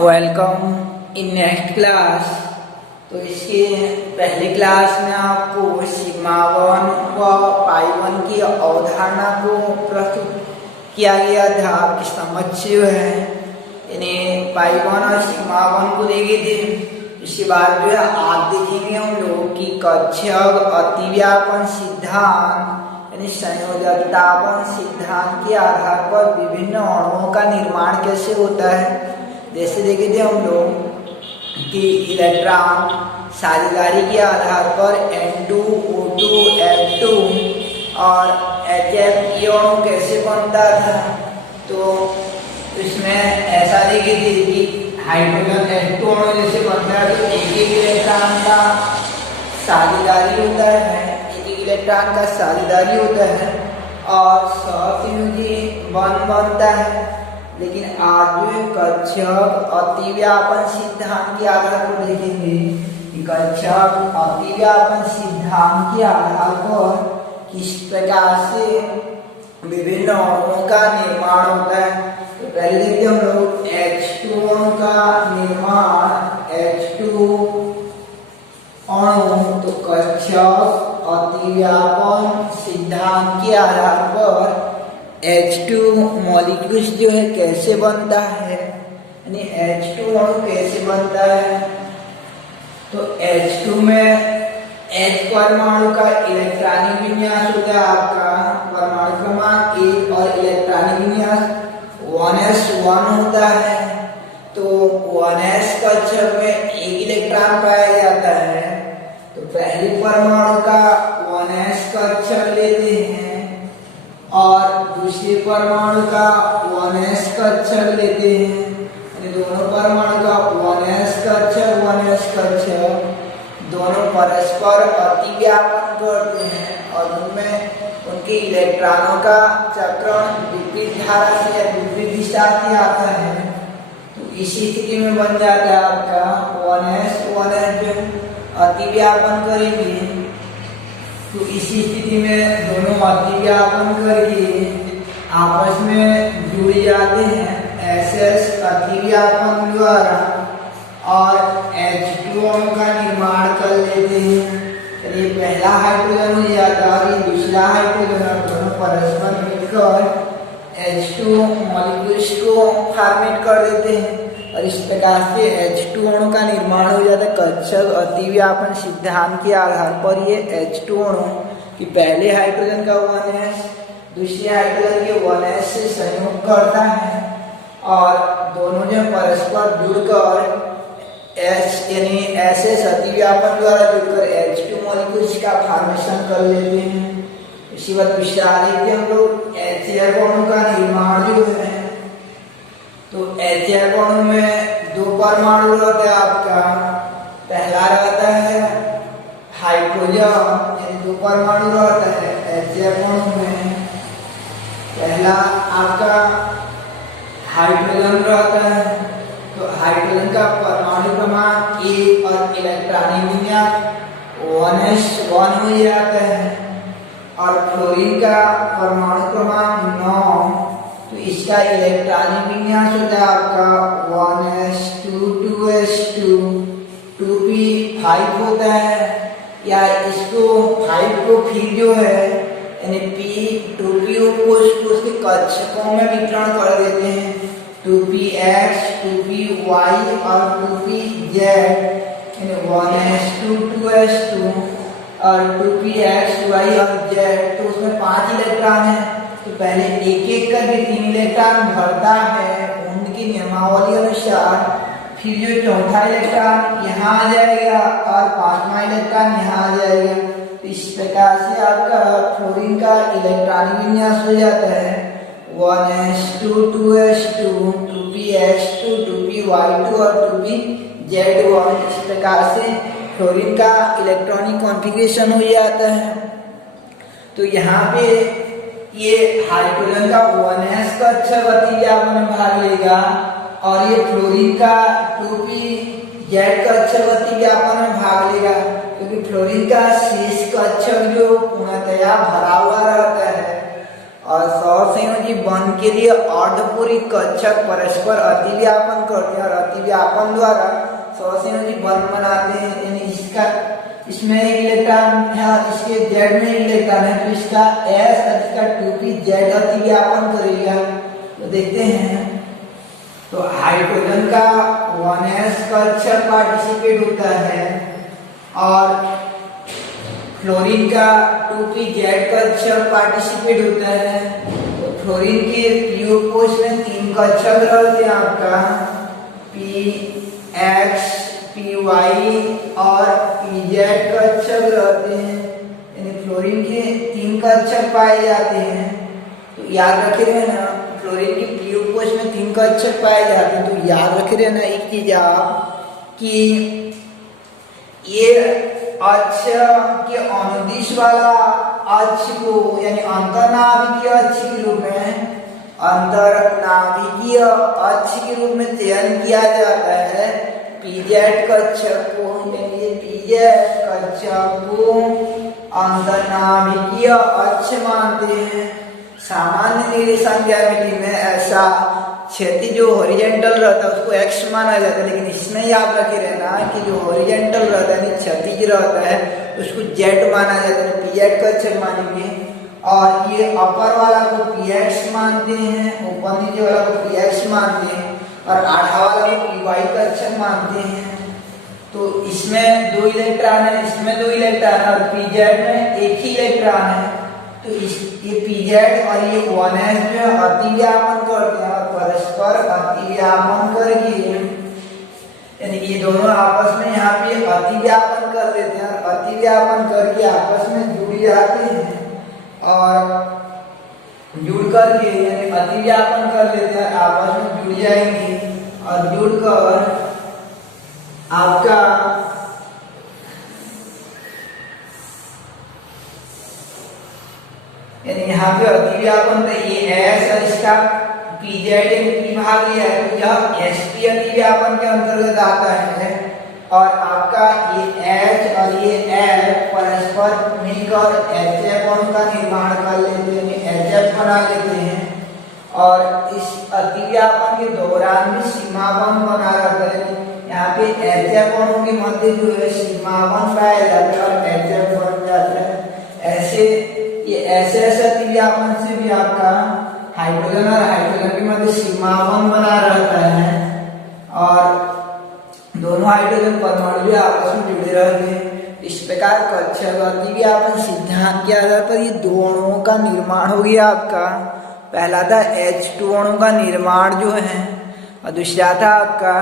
Welcome in next class. तो इसके पहले क्लास में आपको सिग्मा वन व पाई वन की अवधारणा को प्रस्तुत किया गया था। आपकी समझ जो है यानी पाई वन और सिग्मा वन को देखे थे। इसके बाद जो है आप देखेंगे हम लोग की कक्षक अतिव्यापन सिद्धांत यानी संयोजकतापन सिद्धांत के आधार पर विभिन्न अणुओं का निर्माण कैसे होता है। जैसे देखे थे हम लोग कि इलेक्ट्रॉन साझेदारी के आधार पर N2, O2, F2 और HF ये अणु कैसे बनता था। तो इसमें ऐसा देखे थे कि हाइड्रोजन H2 अणु जैसे बनता है तो एक एक इलेक्ट्रॉन का साझेदारी होता है, एक इलेक्ट्रॉन का साझेदारी होता है और सहसंयोजी बंध बनता है। लेकिन आज जो कक्षक अतिव्यापन सिद्धांत के आधार पर देखेंगे कि कक्षक अतिव्यापन सिद्धांत के आधार पर किस प्रकार से विभिन्न अणुओं का निर्माण होता है। तो पहले देखते हम लोग H2 अणु का निर्माण, H2 अणु। तो कक्षक अतिव्यापन सिद्धांत के आधार पर H2 मॉलिक्यूल्स जो है कैसे बनता है, यानी H2 अणु कैसे बनता है। तो H2 में H परमाणु का इलेक्ट्रॉनिक विन्यास होता है आपका परमाणु क्रमांक 1 और इलेक्ट्रॉनिक विन्यास 1s1 होता है। तो 1s कक्षक में एक इलेक्ट्रॉन पाया जाता है। तो पहले परमाणु का 1s कक्षक लेते हैं और दूसरे परमाणु का 1s कक्षक लेते हैं। दोनों परमाणु का 1s कक्षक दोनों परस्पर अतिव्यापन करते हैं और उनमें उनके इलेक्ट्रॉनों का चक्रण विपरीत धारा से या विपरीत दिशा से आता है। तो इसी स्थिति में बन जाता है आपका 1s जो अतिव्यापन करेंगे। तो इसी स्थिति में दोनों अतिव्यापन करके आपस में जुड़ जाते हैं SS अतिव्यापन द्वारा और H2 अणु का निर्माण कर लेते हैं। ये पहला हाइड्रोजन हो जाता है और ये दूसरा हाइड्रोजन, दोनों परस्पर मिलकर H2 मॉलिक्यूल्स को फॉर्मेट कर देते हैं और इस प्रकार से H2 अणु का निर्माण हो जाता है। कक्षक अतिव्यापन सिद्धांत के आधार पर ये H2 अणु कि पहले हाइड्रोजन का 1s दूसरे हाइड्रोजन के 1s से संयोग करता है और दोनों जो परस्पर जुड़कर H यानी SS अतिव्यापन द्वारा जुड़कर H2 मॉलिक्यूल्स का फॉर्मेशन कर लेते हैं। इसी बात विचार देखते हम लोग HF अणु का निर्माण जो है। तो HF अणु में दो परमाणु रहते हैं आपका। पहला रहता है हाइड्रोजन यानी दो परमाणु रहता है HF अणु में। पहला आपका हाइड्रोजन रहता है। तो हाइड्रोजन का परमाणु क्रमांक 1 और इलेक्ट्रॉनिक विन्यास 1s1 हो जाता है और फ्लोरीन का परमाणु क्रमांक 9। तो इसका इलेक्ट्रॉनिक विन्यास होता है आपका 1s2 2s2 2p5 होता है। या इसको 5 को फिर जो है यानी p 2p को उसके कक्षकों में वितरण कर देते हैं 2px 2py और 2pz यानी 1s2 2s2 और 2px y और z। तो उसमें 5 इलेक्ट्रॉन है। तो पहले एक एक करके 3 इलेक्ट्रॉन भरता है उनकी नियमावली अनुसार। फिर जो चौथा इलेक्ट्रॉन यहाँ आ जाएगा और 5वां इलेक्ट्रॉन यहाँ आ जाएगा। तो इस प्रकार से आपका फ्लोरीन का इलेक्ट्रॉनिक विन्यास हो जाता है 1s2 2s2 2px2 2py2 और 2pz1। इस प्रकार से फ्लोरीन का इलेक्ट्रॉनिक कॉन्फ़िगरेशन हो जाता है। तो यहाँ पे ये हाइड्रोजन का 1s कक्षक अतिव्यापन में भाग लेगा और ये फ्लोरीन का 2pz कक्षक अतिव्यापन में भाग लेगा क्योंकि फ्लोरीन का शीर्ष कक्षक जो पूर्णतया भरा हुआ रहता है और सहसंयोजी बंध के लिए अर्धपूरी कक्षक परस्पर अतिव्यापन करते हैं और अतिव्यापन द्वारा सहसंयोजी बंध बनाते हैं। यानी इसमें एक इलेक्ट्रॉन है, इसके जेड में इलेक्ट्रॉन है, तो इसका एस और इसका 2p जेड अतिव्यापन करेगा। तो देखते हैं, तो हाइड्रोजन का 1s कक्षक पार्टिसिपेट होता है और फ्लोरीन का 2p जेड कक्षक पार्टिसिपेट होता है। तो फ्लोरीन के पीओ कोश में 3 कक्षक रहते हैं आपका px py और pz कक्षक रहते हैं। यानी फ्लोरीन के 3 कक्षक पाए जाते हैं। तो याद रखिएगा ना, फ्लोरीन के पीओ कोश में 3 कक्षक पाए जाते हैं। तो याद रखिएगा ना एक चीज आप कि ये अक्ष के अनुदिश वाला अक्ष को यानी अंतरनाभिकीय अक्ष के रूप में अंतरनाभिकीय अक्ष के रूप में चयन किया जाता है पीजेड कक्षक को। यानी पीजेड कक्षक को अंतरनाभिकीय अक्ष मानते हैं। सामान्य निर्देशांक ज्यामिति में ऐसा क्षैतिज जो हॉरिजॉन्टल रहता है उसको एक्स माना जाता है, लेकिन इसमें याद रखे रहना कि जो हॉरिजॉन्टल रहता है क्षैतिज रहता है उसको जेड माना जाता है, पीजेड कक्षक मानेंगे। और ये अपर वाला को पीएक्स मानते हैं, ऊपर नीचे वाला को पीएक्स मानते हैं और आधा वाला को पीवाई कक्षक मानते हैं। तो इसमें 2 इलेक्ट्रॉन है, इसमें 2 इलेक्ट्रॉन है और पीजेड में एक ही इलेक्ट्रॉन है। तो ये पीजेड और ये 1s जो है अतिव्यापन करते हैं और परस्पर अतिव्यापन करके यानी ये दोनों आपस में यहाँ पे अतिव्यापन कर लेते हैं और अतिव्यापन करके आपस में जुड़ जाते हैं और जुड़ करके यानी अतिव्यापन कर लेते हैं, आपस में जुड़ जाएंगे और जुड़कर आपका यानी यहाँ पे अतिव्यापन तो ये एस और इसका पीजेड पी भाग लिया है, तो यह एसपी अतिव्यापन के अंतर्गत आता है। और आपका ये एच और ये एफ परस्पर मिलकर एचएफ बॉन्ड का निर्माण कर लेते हैं, एचएफ बना लेते हैं। और इस अतिव्यापन के दौरान भी सीमा बंध बना रहता है। यहाँ पे एचएफ बॉन्ड के मध्य जो है सीमा बंध पाया जाता है और एचएफ बन जाता है। ऐसे ये ऐसे अतिव्यापन से भी आपका हाइड्रोजन और हाइड्रोजन के मध्य सीमा बंध बना रहता है और दोनों हाइड्रोजन परमाणु भी आपस में जुड़े रहते हैं। इस प्रकार कक्षक अतिव्यापन सिद्धांत के आधार पर ये 2 अणुओं का निर्माण हो गया आपका। पहला था H2 अणु का निर्माण जो है और दूसरा था आपका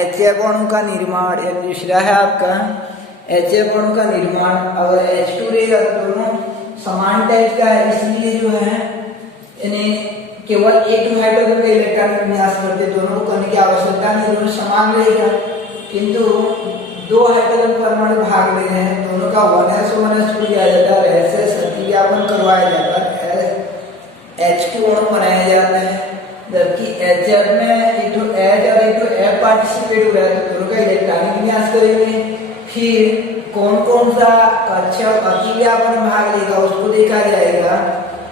HF अणु का निर्माण। यानी दूसरा है आपका HF अणु का निर्माण। अगर H2 रहेगा तो दोनों समान टाइप का है, इसलिए जो है यानी केवल एक हाइड्रोजन का इलेक्ट्रॉन विन्यास करते, दोनों को करने की आवश्यकता नहीं, दोनों समान रहेगा। किंतु 2 हाइड्रोजन परमाणु भाग ले रहे हैं, दोनों का 1s किया जाता है, ऐसे अतिव्यापन करवाया जाता है, H2 अणु बनाया जाता है। जबकि HF में एक तो H और एक तो F पार्टिसिपेट हो रहा है, तो दोनों का इलेक्ट्रॉनिक विन्यास करेंगे। फिर कौन कौन सा कक्षक अतिव्यापन भाग लेगा उसको देखा जाएगा।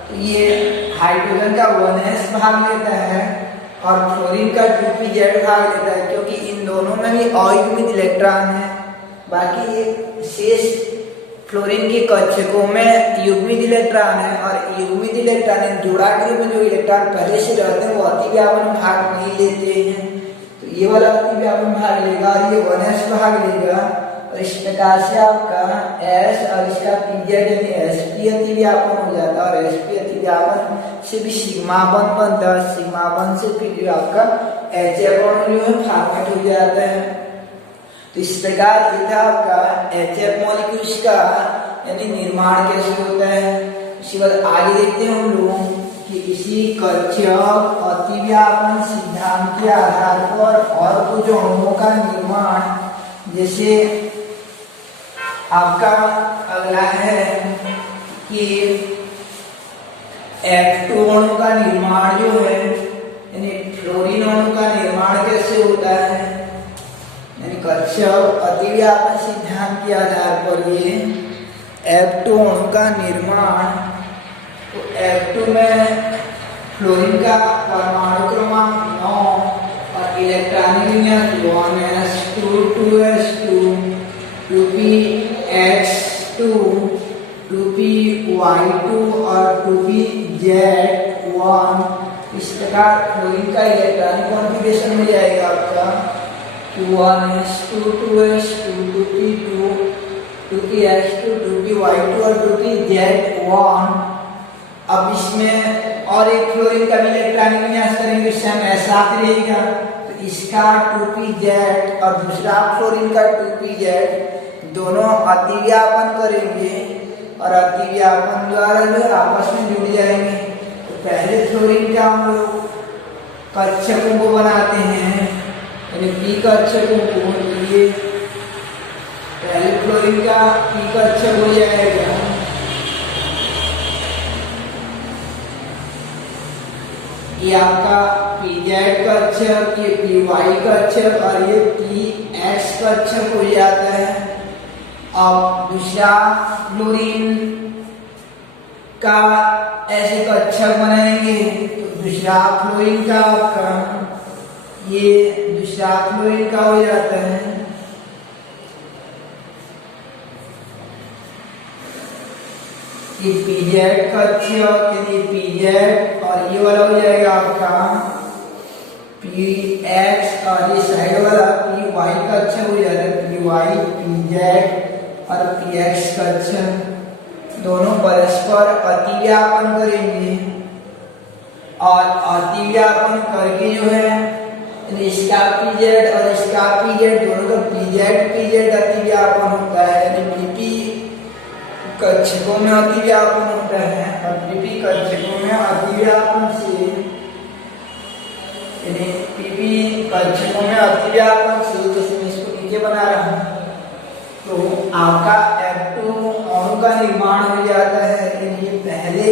तो ये हाइड्रोजन का 1s भाग लेता है और फ्लोरीन का 2p जेड भाग लेता है, क्योंकि इन दोनों में भी अयुग्मित इलेक्ट्रॉन है। बाकी ये शेष फ्लोरीन के कक्षकों में युग्मित इलेक्ट्रॉन है और युग्मित इलेक्ट्रॉन जोड़ा के रूप में जो इलेक्ट्रॉन पहले से रहते हैं वो अतिव्यापन भाग नहीं लेते हैं। तो ये वाला अतिव्यापन भाग लेगा और ये 1s भाग लेगा और इस प्रकार से आपका S और इसका पीजेड यानी sp अतिव्यापन हो जाता है और sp अतिव्यापन से भी सिग्मा बंध बनता है। सिग्मा बंध से फिर आपका HF अणु जो है फॉर्मेट हो जाता है। तो इस प्रकार ये था आपका HF मॉलिक्यूल्स का यानी निर्माण कैसे होता है। इसके बाद आगे देखते हैं हम लोग कि इसी कक्षक अतिव्यापन सिद्धांत के आधार पर और कुछ अणुओं का निर्माण, जैसे आपका अगला है कि F2 अणु का निर्माण जो है यानी फ्लोरीन अणु का निर्माण कैसे होता है। यानी कक्षक अतिव्यापन सिद्धांत के आधार पर ये F2 अणु का निर्माण तो F2 में फ्लोरीन का परमाणु क्रमांक 9 और इलेक्ट्रॉनिक विन्यास 1s2 2s2 2px2 2py2 और 2pz1। इस प्रकार फ्लोरीन का इलेक्ट्रॉनिक कॉन्फ़िगरेशन मिल जाएगा आपका 1s2 2s2 2p2 2px2 2py2 और 2pz1। अब इसमें और एक फ्लोरीन का भी इलेक्ट्रॉनिक विन्यास करेंगे, सेम ऐसा रहेगा। तो इसका 2pz और दूसरा फ्लोरीन का 2pz दोनों अतिव्यापन करेंगे और अतिव्यापन द्वारा जो आपस में जुड़ जाएंगे। तो पहले फ्लोरीन का हम लोग कक्षकों को बनाते हैं, यानी पी कक्षकों को लिए पहले फ्लोरीन का पी कक्षक हो जाएगा। ये आपका pz कक्षक, ये py कक्षक और ये px कक्षक हो जाता है। अब दूसरा फ्लोरीन का ऐसे कक्षक बनाएंगे तो दूसरा फ्लोरीन का आपका ये दूसरा फ्लोरीन का हो जाता है। ये pz कक्षक, ये pz और ये वाला हो जाएगा आपका px और ये साइड वाला py कक्षक हो जाता है। py pz और px कक्षक दोनों परस्पर अतिव्यापन करेंगे और अतिव्यापन करके जो है इसका pz और इसका pz दोनों का pz अतिव्यापन होता है, यानी pp कक्षकों में अतिव्यापन होता है और pp कक्षकों में अतिव्यापन से, यानी pp कक्षकों में अतिव्यापन से, जैसे मैं इसको नीचे बना रहा हूँ तो आपका F2 अणु का निर्माण हो जाता है। ये पहले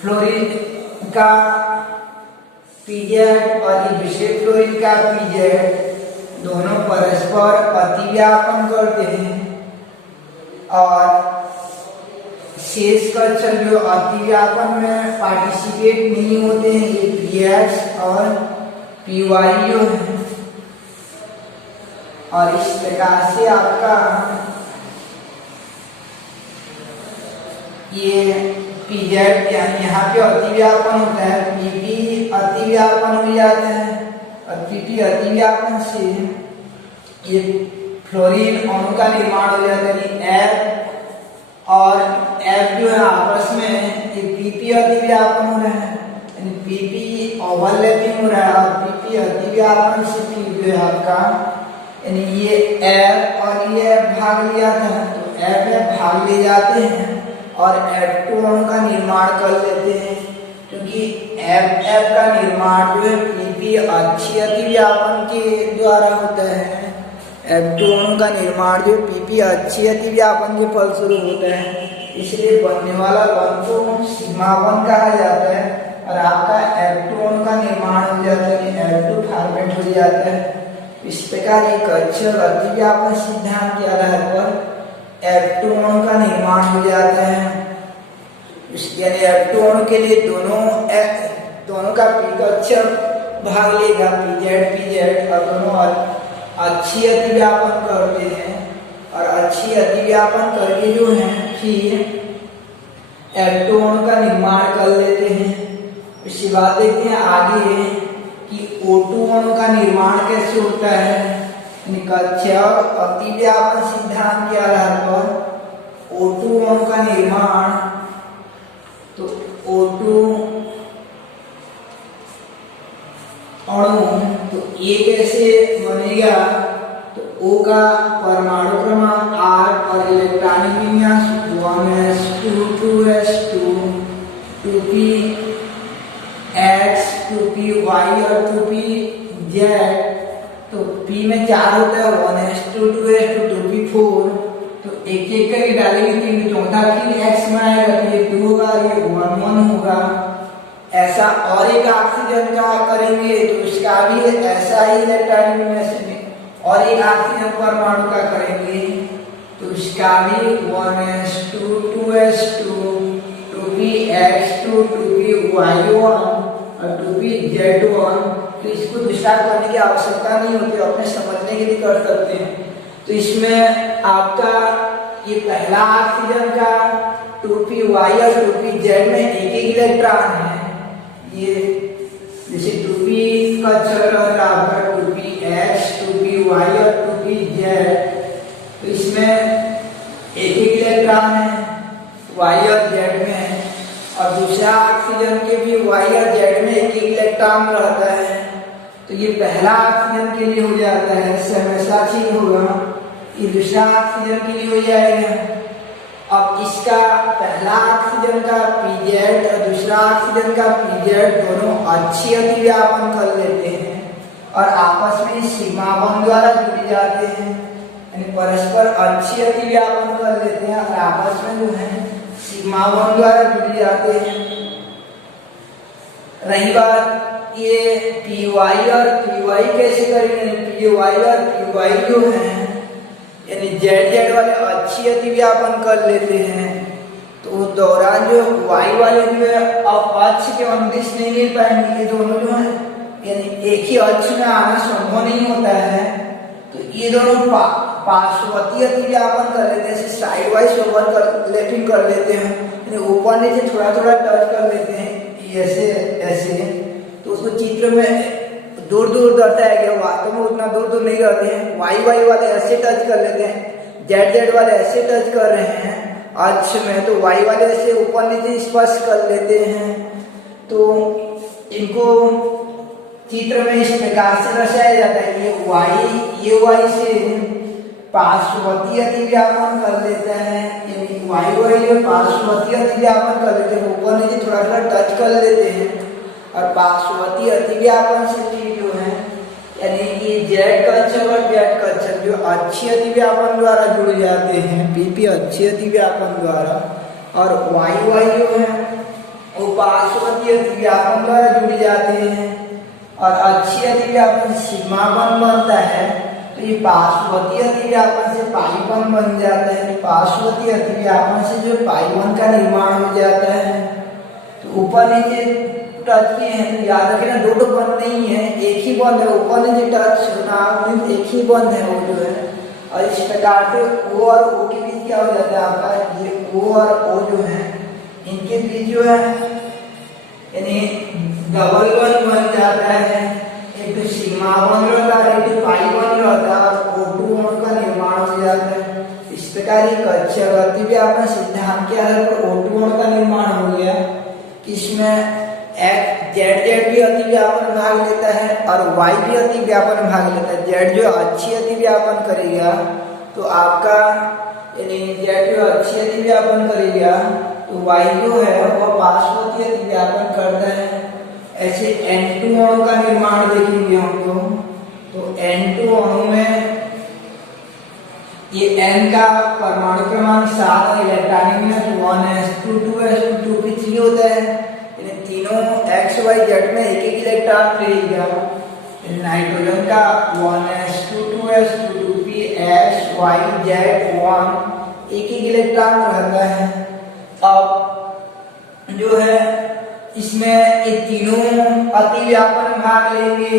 फ्लोरीन का pz और ये दूसरे फ्लोरीन का pz दोनों परस्पर अतिव्यापन करते हैं और शेष कक्षक जो अतिव्यापन में पार्टिसिपेट नहीं होते हैं, ये px और py जो है। और इस प्रकार से आपका ये pz यानी यहाँ पे अतिव्यापन होता है, pp अतिव्यापन हो जाता है और pp अतिव्यापन से ये फ्लोरीन अणु का निर्माण हो जाता है। F और F जो है आपस में ये pp अतिव्यापन हो रहा है, यानी pp ओवरलैपिंग हो रहा है और pp अतिव्यापन से फिर जो है आपका यानी ये F और ये F भाग लिया था तो F भाग ले जाते हैं और F2 अणु का निर्माण कर लेते हैं, क्योंकि F का निर्माण जो है pp अच्छी अतिव्यापन के द्वारा होता है। F2 अणु का निर्माण जो pp अच्छी अतिव्यापन के फलस्वरूप होता है, इसलिए बनने वाला बंध को सिग्मा बंध कहा जाता है और आपका F2 अणु का निर्माण हो जाता है, F2 फॉर्मेट हो जाता है। इस प्रकार एक कक्षक अतिव्यापन सिद्धांत के आधार पर F2 अणु का निर्माण हो जाता है। यानी F2 अणु के लिए दोनों का p कक्षक भाग लेगा pz और दोनों अच्छी अतिव्यापन करते हैं और अच्छी अतिव्यापन करके जो है फिर F2 अणु का निर्माण कर लेते हैं। इसके बाद देखते हैं आगे कि O2 अणु का निर्माण कैसे होता है। कक्षक अतिव्यापन सिद्धांत के आधार पर O2 अणु का निर्माण, तो O2 अणु तो ये कैसे बनेगा, तो O का परमाणु क्रमांक 8 और इलेक्ट्रॉनिक विन्यास 1s2 2s2 2p x 2py और 2pz। तो p में 4 होता है 1s2 2s2 2p4, तो एक एक करके डालेंगे तीन चौथा फिर x में आएगा तो ये 2 होगा, ये 1 1 होगा। ऐसा और एक ऑक्सीजन का करेंगे तो इसका भी ऐसा ही इलेक्ट्रॉनिक विन्यास में और एक ऑक्सीजन परमाणु का करेंगे तो इसका भी 1s2 2s2 2p(x2), 2p(y1) और 2p(z1), तो इसको दूसरा करने की आवश्यकता नहीं होती, अपने समझने के लिए कर सकते हैं। तो इसमें आपका ये पहला ऑक्सीजन का 2p(y) और 2p(z) में एक एक इलेक्ट्रॉन है। ये जैसे 2p का चल रहा था आपका 2px, 2py और 2pz, तो इसमें एक एक इलेक्ट्रॉन है y और z में, और दूसरा ऑक्सीजन के भी y और z में एक एक इलेक्ट्रॉन रहता है। तो ये पहला ऑक्सीजन के लिए हो जाता है, इससे हमेशा ठीक होगा। ये दूसरा ऑक्सीजन के लिए हो जाएगा। अब इसका पहला ऑक्सीजन का pz और दूसरा ऑक्सीजन का pz दोनों अच्छी अतिव्यापन कर लेते हैं और आपस में सीमा बंध द्वारा जुड़ जाते हैं, यानी परस्पर अच्छी अतिव्यापन कर लेते हैं और आपस में जो है सीमा बंध द्वारा जुड़ जाते हैं। रही बात ये py और py कैसे करेंगे, py और py जो है यानी z वाले अच्छी अतिव्यापन कर लेते हैं, तो उस दौरान जो y वाले जो है अब अक्ष के अंदिश नहीं मिल पाएंगे। ये दोनों जो है यानी एक ही अक्ष में आना संभव नहीं होता है, तो ये दोनों पार्श्ववर्ती अतिव्यापन कर लेते हैं, साइड वाइज ओवरलैपिंग कर लेते हैं, यानी ऊपर नीचे थोड़ा थोड़ा टच कर लेते हैं ऐसे ऐसे। तो उसको चित्र में दूर दूर रहता है कि वास्तव में उतना दूर दूर नहीं रहते हैं। y वाले ऐसे टच कर लेते हैं, z वाले ऐसे टच कर रहे हैं अक्ष में, तो y वाले ऐसे ऊपर नीचे स्पर्श कर लेते हैं। तो इनको चित्र में इस प्रकार से दर्शाया जाता है। ये y से पार्श्ववर्ती अतिव्यापन कर लेता है, यानी y जो पार्श्ववर्ती अतिव्यापन कर लेते हैं, ऊपर नीचे थोड़ा थोड़ा टच कर लेते हैं, और पार्श्ववर्ती अतिव्यापन से जो है यानी कि z कक्षक और z कक्षक जो अच्छी अतिव्यापन द्वारा जुड़ जाते हैं, pp अच्छी अतिव्यापन द्वारा, और y जो है वो पार्श्ववर्ती अतिव्यापन द्वारा जुड़ जाते हैं और अच्छी अतिव्यापन सिग्मा बंध बनता है। तो ये पार्श्ववर्ती अतिव्यापन से पाई बंध बन जाता है, पार्श्ववर्ती अतिव्यापन से जो पाई बंध का निर्माण हो जाता है। तो ऊपर नीचे टच किए हैं तो याद रखना दो बंद नहीं है, एक ही बंद है, ऊपर नीचे टच होना एक ही बंद है वो जो है। और इस प्रकार से O और O के बीच क्या हो जाता है आपका, ये O और O जो है इनके बीच जो है यानी डबल बंद बन जाता है, एक तो सिग्मा बंद रहता है, एक तो पाई बंद रहता है, O2 बंध का निर्माण हो जाता है। इस प्रकार ये कक्षक अतिव्यापन सिद्धांत के आधार पर O2 बंध का निर्माण हो गया। इसमें z भी अतिव्यापन भाग लेता है और y भी अतिव्यापन भाग लेता है। z जो अच्छी अतिव्यापन करेगा तो आपका यानी z जो अच्छी अतिव्यापन करेगा तो y जो है वह पार्श्ववर्ती अतिव्यापन करता है। ऐसे N2 अणु का निर्माण देखेंगे हम लोग, तो N2 अणु में ये N का परमाणु क्रमांक 7 और इलेक्ट्रॉनिक 1s2 2s2 2p3 होता है। तीनों x y z में एक एक इलेक्ट्रॉन रहेगा। नाइट्रोजन का 1s2 2s2 2p x y z 1 एक एक इलेक्ट्रॉन रहता है। अब जो है इसमें ये तीनों अतिव्यापन भाग लेंगे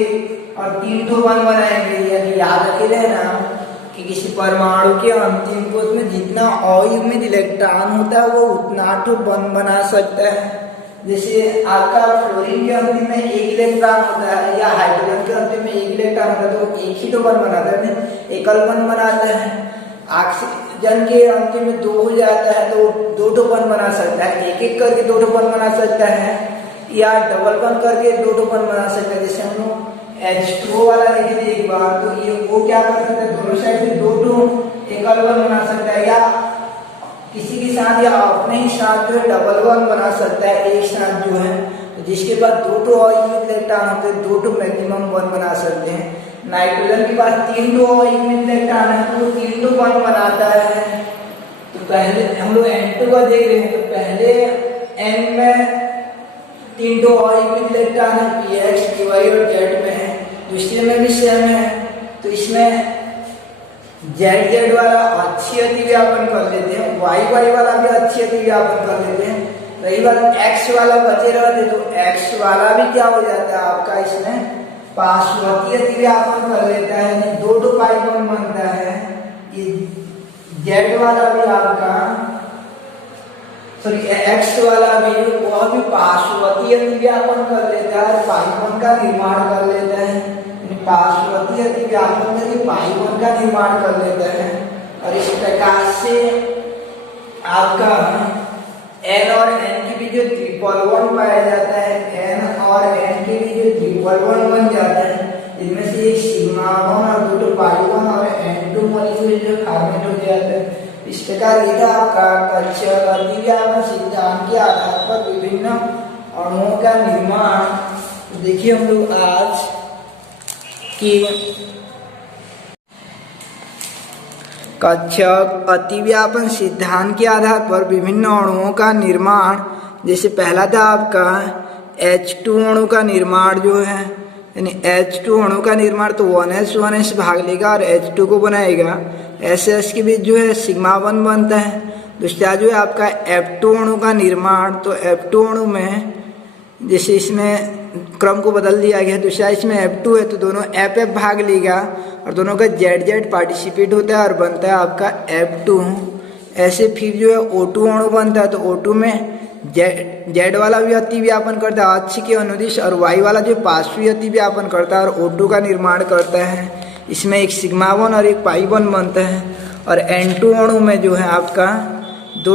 और 3 ठो बंध बनाएंगे। यानी याद रखे ना कि किसी परमाणु के अंतिम कोश में जितना अयुग्मित इलेक्ट्रॉन होता है वो उतना ठो बंध बना सकता है। जैसे आपका फ्लोरीन के अंतिम में एक इलेक्ट्रॉन होता है या हाइड्रोजन के अंतिम में एक इलेक्ट्रॉन होता है तो एक ही तो बंध बनाता है, एकल बंध बनाता है। ऑक्सीजन के अंतिम में 2 हो जाता है तो 2 ठो बंध बना सकता है, एक एक करके 2 ठो बंध बना सकता है, या डबल बंध करके 2 ठो बंध बना सकता है। जैसे हम लोग H2O वाला लेके थे एक बार, तो ये वो क्या कर सकता है, दोनों साइड से 2 ठो एकल बंध बना सकता है, या किसी के साथ या अपने ही साथ जो है डबल बंध बना सकता है एक साथ जो है। तो जिसके पास 2 ठो अयुग्मित इलेक्ट्रॉन होते हैं 2 ठो मैक्सिमम बंध बना सकते हैं। नाइट्रोजन के पास 3 ठो अयुग्मित इलेक्ट्रॉन है तो 3 ठो बंध बनाता है। तो पहले हम लोग N2 का देख रहे हैं, तो पहले N में 3 ठो अयुग्मित इलेक्ट्रॉन है, px py और z में है। दूसरे में भी सेम है, तो इसमें z वाला अच्छी अतिव्यापन कर लेते हैं, y वाला भी अच्छी अतिव्यापन कर लेते हैं। रही बात एक्स वाला बचे रहते तो एक्स वाला भी क्या हो जाता है आपका, इसमें पार्श्वतीय अतिव्यापन कर लेता है, यानी 2 पाई बॉन्ड बनता है। ये जेड वाला भी आपका, सॉरी एक्स वाला भी, वह भी पार्श्वतीय अतिव्यापन कर लेता है, पाई बॉन्ड का निर्माण कर लेता है। पार्श्वतीय अतिव्यापन करके पाई बॉन्ड का निर्माण कर लेता है। और इस प्रकार से आपका एन और एन के बीच जो ट्रिपल बॉन्ड पाया जाता है, एन और एन के बीच जो ट्रिपल बॉन्ड बन जाता है, इनमें से एक सिग्मा बॉन्ड और 2 पाई बॉन्ड और N2 मॉलिक्यूल जो फॉर्मेट हो जाता है। इस प्रकार ये था आपका कक्षक अतिव्यापन सिद्धांत के आधार पर विभिन्न अणुओं का निर्माण। तो देखिए हम लोग आज कि कक्षक अतिव्यापन सिद्धांत के आधार पर विभिन्न अणुओं का निर्माण, जैसे पहला था आपका H2 अणु का निर्माण जो है, यानी H2 अणु का निर्माण तो 1s भाग लेगा और H2 को बनाएगा। SS के बीच जो है सिग्मा 1 बनता है। दूसरा जो है आपका F2 अणु का निर्माण, तो F2 अणु में जैसे इसमें क्रम को बदल दिया गया, दूसरा इसमें F2 है तो दोनों FF भाग लेगा और दोनों का ZZ पार्टिसिपेट होता है और बनता है आपका F2। ऐसे फिर जो है O2 अणु बनता है, तो O2 में Z वाला भी अतिव्यापन करता है अक्ष के अनुदिश और Y वाला जो पार्श्वीय अतिव्यापन करता है और O2 का निर्माण करता है। इसमें एक सिग्मा 1 और एक पाई 1 बनता है। और N2 अणु में जो है आपका 2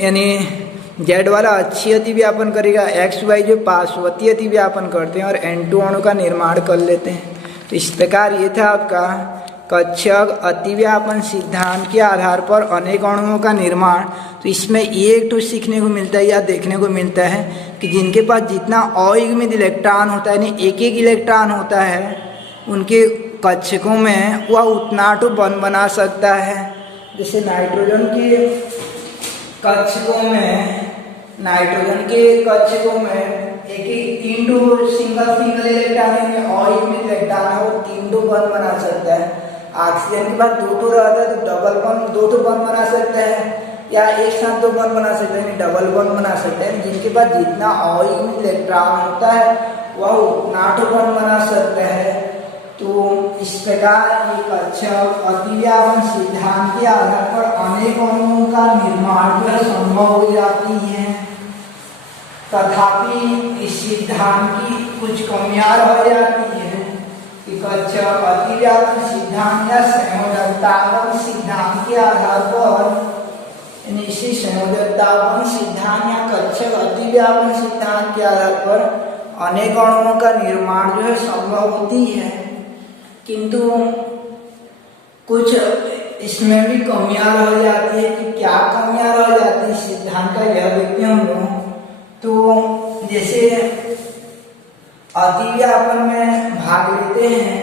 यानी Z वाला अक्षीय अतिव्यापन करेगा, XY जो पार्श्वतीय अतिव्यापन करते हैं और N2 अणु का निर्माण कर लेते हैं। तो इस प्रकार ये था आपका कक्षक अतिव्यापन सिद्धांत के आधार पर अनेक अणुओं का निर्माण। तो इसमें एक तो सीखने को मिलता है या देखने को मिलता है कि जिनके पास जितना अयुग्मित इलेक्ट्रॉन होता है, यानी एक एक इलेक्ट्रॉन होता है, उनके कक्षकों में वह उतना तो बन बना सकता है। जैसे नाइट्रोजन के कक्षकों में एक 3 सिंगल इलेक्ट्रॉन अयुग्मित इलेक्ट्रॉन है, वो 3 बन बना सकता है। ऑक्सीजन के बाद 2 रहता है तो डबल बन 2 बन बना सकता है, या एक साथ 2 बन बना सकता है, डबल बन बना सकता है। जिनके पास जितना अयुग्मित इलेक्ट्रॉन होता है वह उतना तो बन बना सकता है। तो इस प्रकार ये कक्षक अतिव्यापन सिद्धांत के आधार पर अनेक अणुओं का निर्माण जो संभव हो जाती है। तथापि इस सिद्धांत की कुछ कमियां रह जाती है कि कक्षक अतिव्यापन सिद्धांत या संयोजकतावन सिद्धांत के आधार पर, इसी संयोजकतावन सिद्धांत या कक्षक अतिव्यापन सिद्धांत के आधार पर अनेक अणुओं का निर्माण जो है संभव होती है, किंतु कुछ इसमें भी कमियां रह जाती है। कि क्या कमियां रह जाती है सिद्धांत का, यह देखते हैं हम लोग। तो जैसे अतिव्यापन में भाग लेते हैं,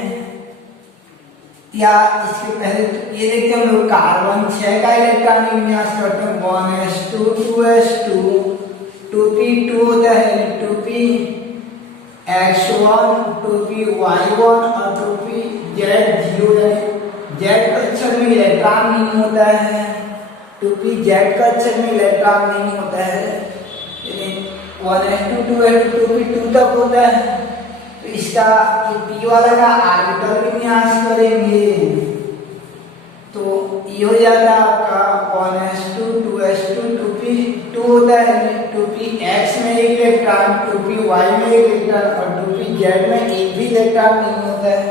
या इसके पहले तो ये देखते हैं हम लोग कार्बन 6 का इलेक्ट्रॉन विन्यास करते हैं, 1s2 2s2 2p2 होता है, 2px1 2py1 और 2pz0, Z कक्षक में इलेक्ट्रॉन नहीं होता है, 2pz कक्षक में इलेक्ट्रॉन नहीं होता है, 1s2 2s2 2p2 तक होता है। तो इसका p वाला का ऑर्बिटल विन्यास करेंगे तो ये हो जाता है आपका 1s2 2s2 2p2 होता है, 2px में एक इलेक्ट्रॉन, 2py में एक इलेक्ट्रॉन और 2pz में एक भी इलेक्ट्रॉन नहीं होता है।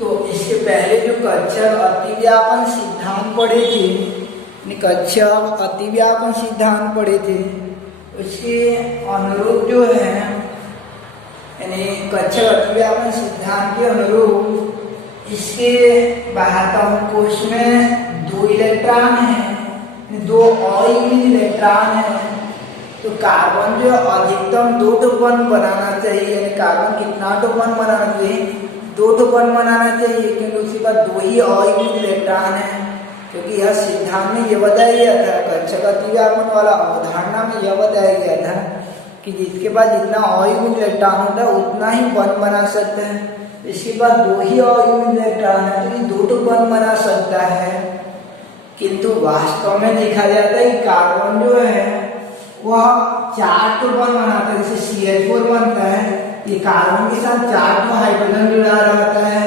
तो इसके पहले जो कक्षक अतिव्यापन सिद्धांत पढ़े थे, कक्षक अतिव्यापन सिद्धांत पढ़े थे, उसके अनुरूप जो है, यानी कक्षक अतिव्यापन सिद्धांत के अनुरूप इसके बाह्यतम कोश में 2 इलेक्ट्रॉन है, 2 अयुग्मित इलेक्ट्रॉन है। तो कार्बन जो अधिकतम 2 बन बनाना चाहिए, यानी कार्बन कितना बन बनाना चाहिए, 2 बन बनाना चाहिए, क्योंकि उसके बाद 2 ही अयुग्मित इलेक्ट्रॉन है। क्योंकि यह सिद्धांत में यह बताया गया था, कक्षक अतिव्यापन वाला अवधारणा में यह बताया गया था कि जिसके पास जितना अयुग्मित इलेक्ट्रॉन होता है उतना ही बन बना सकता है। इसके बाद 2 ही अयुग्मित इलेक्ट्रॉन है तो ये 2 बन बना सकता है। किंतु वास्तव में देखा जाता है कि कार्बन जो है वह 4 बॉन्ड बनाता है। जैसे CH4 बनता है, ये कार्बन के साथ 4 हाइड्रोजन जुड़ा रहता है।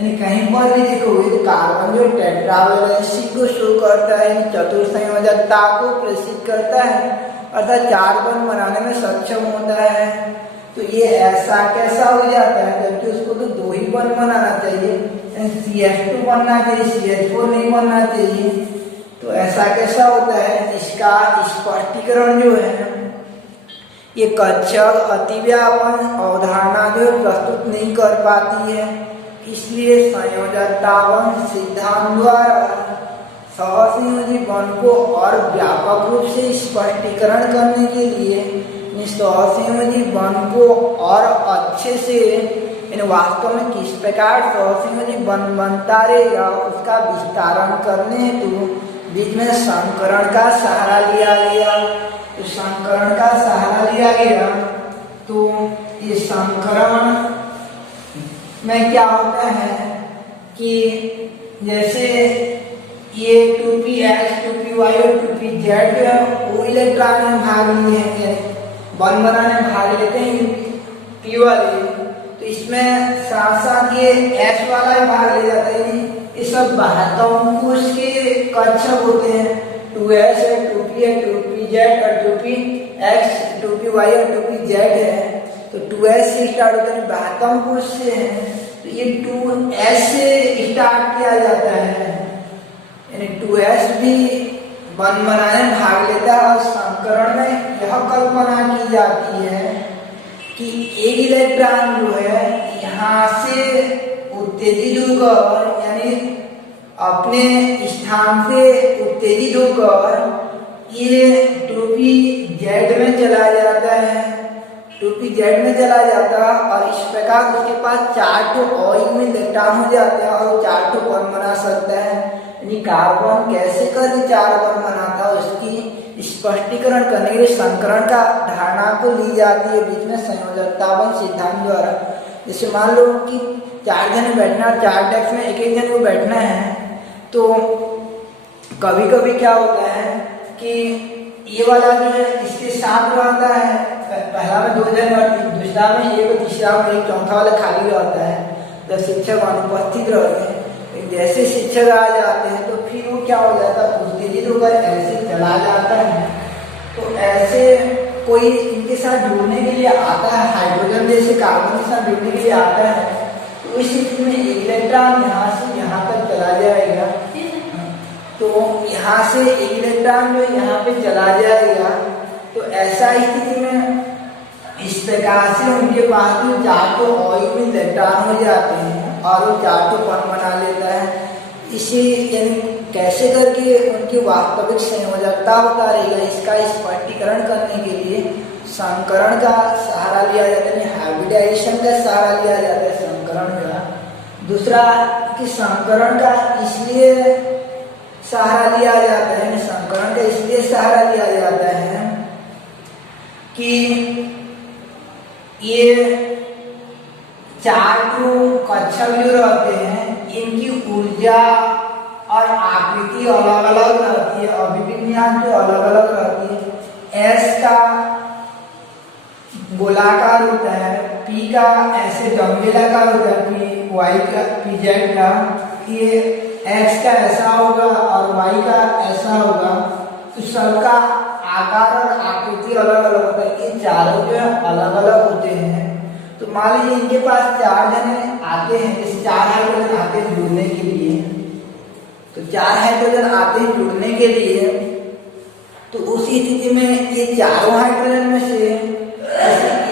यानी कहीं पर भी देखोगे तो कार्बन जो टेट्रावैलेंसी को शो करता है, चतुर्संयोजकता को प्रेषित करता है, अर्थात 4 बॉन्ड बनाने में सक्षम होता है। तो ये ऐसा कैसा हो जाता है, जबकि उसको तो 2 ही बॉन्ड बनाना चाहिए, CH2 बनना चाहिए, CH4 नहीं बनना चाहिए। तो ऐसा कैसा होता है, इसका स्पष्टीकरण जो है ये कक्षक अतिव्यापन अवधारणा जो प्रस्तुत नहीं कर पाती है। इसलिए संयोजकतावन सिद्धांत द्वारा सहसंयोजी बंध को और व्यापक रूप से स्पष्टीकरण करने के लिए सहसंयोजी बंध को और अच्छे से इन वास्तव में किस प्रकार सहसंयोजी बंध बनता रहेगा उसका विस्तारण करने हेतु बीच में संकरण का सहारा लिया गया। तो संकरण का सहारा लिया गया तो ये संकरण में क्या होता है कि जैसे ये 2px 2py और 2pz वो इलेक्ट्रॉन में भाग लिए हैं, बॉन्ड बनाने में भाग लेते हैं p वाले, तो इसमें साथ साथ ये s वाला भी भाग ले जाता है। ये सब बाह्यतमकोश के कक्षक होते हैं, 2s है, 2p है, 2pz और 2px 2py और 2pz है। तो 2s से स्टार्ट होता है, बाह्यतमकोश से है, तो ये 2s से स्टार्ट किया जाता है, यानी 2s भी बंध बनाने में भाग लेता है। और संकरण में यह कल्पना की जाती है कि एक इलेक्ट्रॉन जो है यहाँ से उत्तेजित होकर, यानी अपने स्थान से उत्तेजित होकर ये 2pz में चला जाता है, 2pz में चला जाता है और इस प्रकार उसके पास 4 ऑयल में इलेक्ट्रॉन हो जाते हैं और 4 बॉन्ड बना सकता है। यानी कार्बन कैसे कर 4 बॉन्ड बनाता है उसकी स्पष्टीकरण करने के लिए संकरण का धारणा को ली जाती है बीच में संयोजकतावन सिद्धांत द्वारा। जैसे मान लो कि 4 जने बैठना, 4 डेस्क में एक जन को बैठना है, तो कभी कभी क्या होता है कि ये वाला जो है इसके साथ रहता है, पहला में 2 जन बैठते, दूसरा में 1, तीसरा में 1, चौथा वाला खाली रहता है जब शिक्षक अनुपस्थित रहते हैं। जैसे शिक्षक आ जाते हैं तो फिर वो क्या हो जाता है, उत्तेजित होकर ऐसे चला जाता है। तो ऐसे कोई इनके साथ जुड़ने के लिए आता है, हाइड्रोजन जैसे कार्बन के साथ जुड़ने के लिए आता है, तो इस स्थिति में इलेक्ट्रॉन यहाँ से यहाँ तक चला जाएगा। तो यहाँ से इलेक्ट्रॉन जो यहाँ पे चला जाएगा, तो ऐसा स्थिति में इस प्रकार से उनके पास भी 4 ऑयल में इलेक्ट्रॉन हो जाते हैं और वो 4 बॉन्ड बना लेता है। इसी यानी कैसे करके उनकी वास्तविक संयोजकता होता रहेगा, इसका स्पष्टीकरण करने के लिए संकरण का सहारा लिया जाता है, हाइब्रिडाइजेशन का सहारा लिया जाता है संकरण का। दूसरा कि संकरण का इसलिए सहारा लिया जाता है, संकरण का इसलिए सहारा लिया जाता है कि ये 4 कक्षक जो रहते हैं इनकी ऊर्जा और आकृति अलग अलग रहती है, अभिविन्यास जो अलग अलग रहती है। S का गोलाकार होता है, P का ऐसे डंबेलाकार होता है, Y का PZ का, ये X का ऐसा होगा और Y का ऐसा होगा। तो सबका आकार और आकृति अलग अलग होता है, ये चारों जो है अलग अलग होते हैं। तो मान लीजिए इनके पास 4 जने आते हैं, इस 4 हाइड्रोजन आते हैं जुड़ने के लिए, तो 4 हाइड्रोजन आते हैं जुड़ने के लिए, तो उस स्थिति में ये चारों हाइड्रोजन में से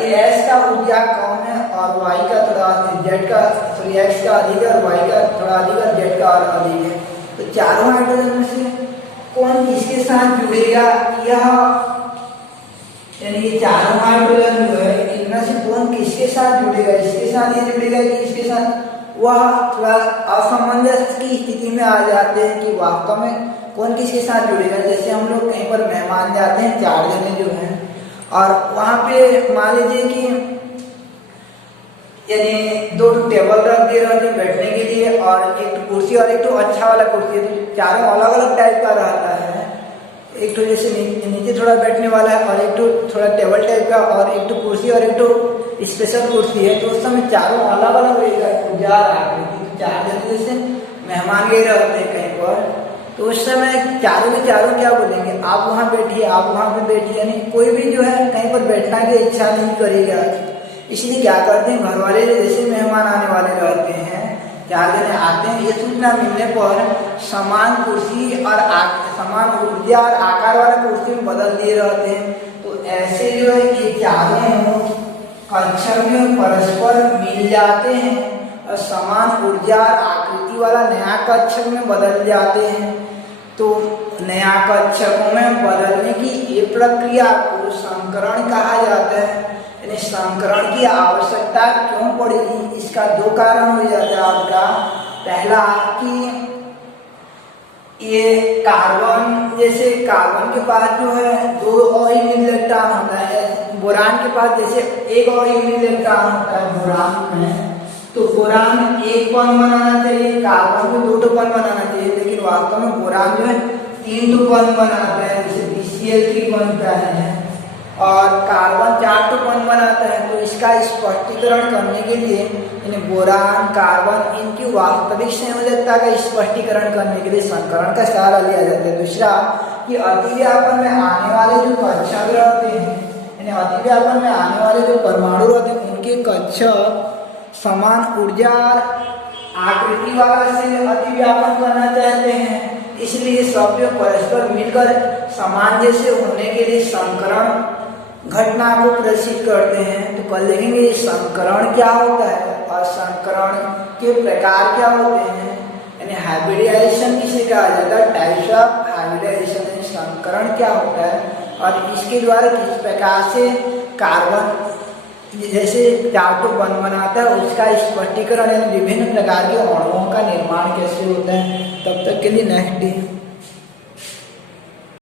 S का ऊर्जा कम है और Y का थोड़ा Z का X का अधिक है और Y का थोड़ा अधिक है, Z का और अधिक है। तो चारों हाइड्रोजन में से कौन किसके साथ जुड़ेगा, यह यानी ये चारों हाइड्रोजन जो है इनमें से कौन किसके साथ जुड़ेगा, इसके साथ ये जुड़ेगा कि इसके साथ, वह थोड़ा असमंजस की स्थिति में आ जाते हैं कि वास्तव में कौन किसके साथ जुड़ेगा। जैसे हम लोग कहीं पर मेहमान जाते हैं, 4 जने जो हैं और वहाँ पे मान लीजिए कि यानी 2 टेबल रख दिए रहते बैठने के लिए और 1 कुर्सी और 1 अच्छा वाला कुर्सी, तो चारों अलग अलग टाइप का रहता है। एक तो जैसे नीचे थोड़ा बैठने वाला है और एक तो थोड़ा टेबल टाइप का और एक तो कुर्सी और एक तो स्पेशल कुर्सी है। तो उस समय चारों अलग अलग रहेगा, उजाड़ आकृति। तो चार जने जैसे मेहमान गए रहते हैं कहीं पर, तो उस समय चारों के चारों क्या बोलेंगे, आप वहाँ बैठिए, आप वहाँ पे बैठिए, यानी कोई भी जो है कहीं पर बैठना की इच्छा नहीं करेगा। इसलिए क्या करते हैं, घर वाले जैसे मेहमान आने वाले रहते हैं, चार जने आते हैं, ये सूचना मिलने पर समान कुर्सी और समान ऊर्जा और आकार वाला कुर्सी में बदल दिए रहते हैं। तो ऐसे जो है ये चारों कक्षा में परस्पर मिल जाते हैं और समान ऊर्जा और आकृति वाला नया कक्षक में बदल जाते हैं। तो नया कक्षकों में बदलने की ये प्रक्रिया को संकरण कहा जाता है। यानी संकरण की आवश्यकता क्यों पड़ेगी, इसका दो कारण हो जाता है आपका। पहला कि ये कार्बन, जैसे कार्बन के पास जो है 2 और इलेक्ट्रॉन होता है, बोरान के पास जैसे 1 और इलेक्ट्रॉन होता है बोरान में, तो बोरान 1 बॉन्ड बनाना चाहिए, कार्बन को 2 बॉन्ड बनाना चाहिए, लेकिन वास्तव में बोरान जो है 3 बॉन्ड बनाता है, जैसे BCl3 बनता है, और कार्बन 4 बॉन्ड बनाता है। तो इसका स्पष्टीकरण करने के लिए बोरान कार्बन इनकी वास्तविक संयोजकता का स्पष्टीकरण करने के लिए संकरण का सहारा लिया जाता है। दूसरा कि अतिव्यापन में आने वाले जो कक्षक रहते हैं, यानी अतिव्यापन में आने वाले जो परमाणु रहते हैं, उनके कक्षक समान ऊर्जा आकृति वाला से अतिव्यापन करना चाहते हैं, इसलिए सब जो परस्पर मिलकर सामंजस्य होने के लिए संकरण घटना को प्रदर्शित करते हैं। तो कल देखेंगे संकरण क्या होता है और संकरण के प्रकार क्या होते हैं, यानी हाइब्रिडाइजेशन किसे कहा जाता है, टाइप्स ऑफ हाइब्रिडाइजेशन। संकरण क्या होता है और इसके द्वारा किस प्रकार से कार्बन जैसे 4 बॉन्ड बनाता है, उसका स्पष्टीकरण, यानी विभिन्न प्रकार के अणुओं का निर्माण कैसे होता है। तब तक के लिए नेक्स्ट डे।